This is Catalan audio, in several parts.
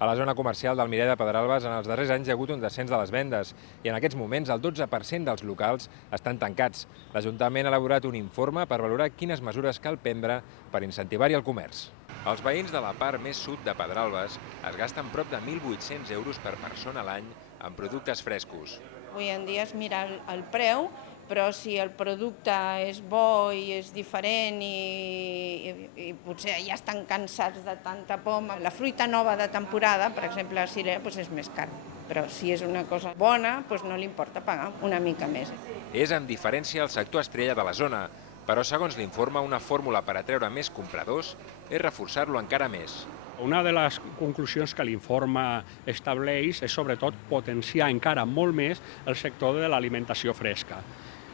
A la zona comercial del Mirer de Pedralbes en els darrers anys hi ha hagut un descens de les vendes i en aquests moments el 12% dels locals estan tancats. L'Ajuntament ha elaborat un informe per valorar quines mesures cal prendre per incentivar-hi el comerç. Els veïns de la part més sud de Pedralbes es gasten prop de 1.800 euros per persona a l'any en productes frescos. Avui en dia es mira el preu, però si el producte és bo i és diferent i potser ja estan cansats de tanta poma. La fruita nova de temporada, per exemple, la cirera, és més cara. Però si és una cosa bona, no li importa pagar una mica més. És amb diferència el sector estrella de la zona, però segons l'informe, una fórmula per atreure més compradors és reforçar-lo encara més. Una de les conclusions que l'informe estableix és sobretot potenciar encara molt més el sector de l'alimentació fresca.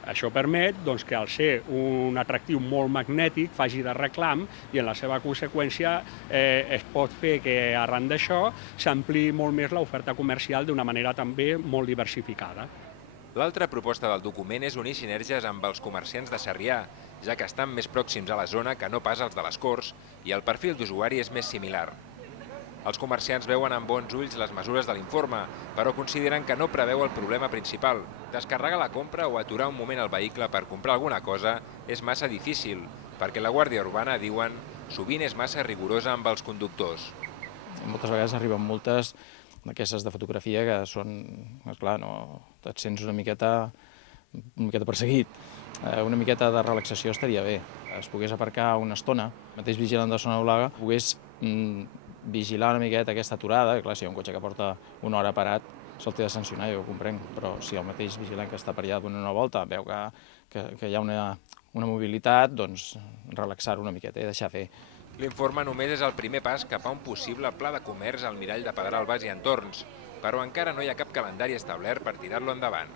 Això permet que al ser un atractiu molt magnètic faci de reclam i en la seva conseqüència es pot fer que arran d'això s'ampliï molt més l'oferta comercial d'una manera també molt diversificada. L'altra proposta del document és unir sinergies amb els comerciants de Sarrià, ja que estan més pròxims a la zona que no pas els de les Corts i el perfil d'usuari és més similar. Els comerciants veuen amb bons ulls les mesures de l'informe, però consideren que no preveu el problema principal. Descarregar la compra o aturar un moment el vehicle per comprar alguna cosa és massa difícil, perquè la Guàrdia Urbana, diuen, sovint és massa rigorosa amb els conductors. Moltes vegades arriben multes d'aquestes de fotografia que són, esclar, et sents una miqueta perseguit. Una miqueta de relaxació estaria bé. Es pogués aparcar una estona, el mateix vigilant de zona blava, pogués vigilar una miqueta aquesta aturada. Clar, si hi ha un cotxe que porta una hora parat, se'l té de sancionar, jo ho comprenc, però si el mateix vigilant que està per allà donant una volta veu que hi ha una mobilitat, doncs relaxar-ho una miqueta i deixar fer. L'informe només és el primer pas cap a un possible pla de comerç al Mirall de Pedralbes i entorns, però encara no hi ha cap calendari establert per tirar-lo endavant.